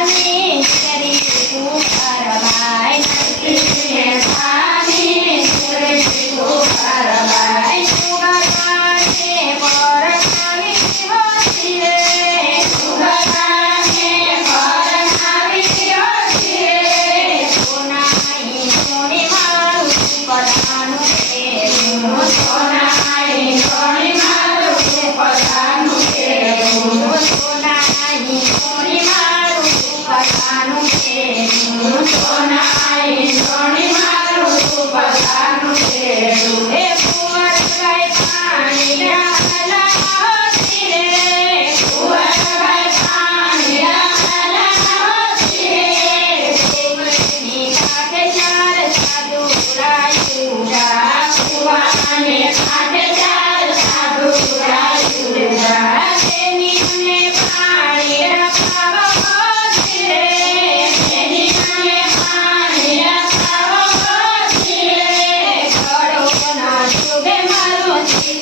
Thank you. Deus nos tornais.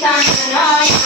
time of the night.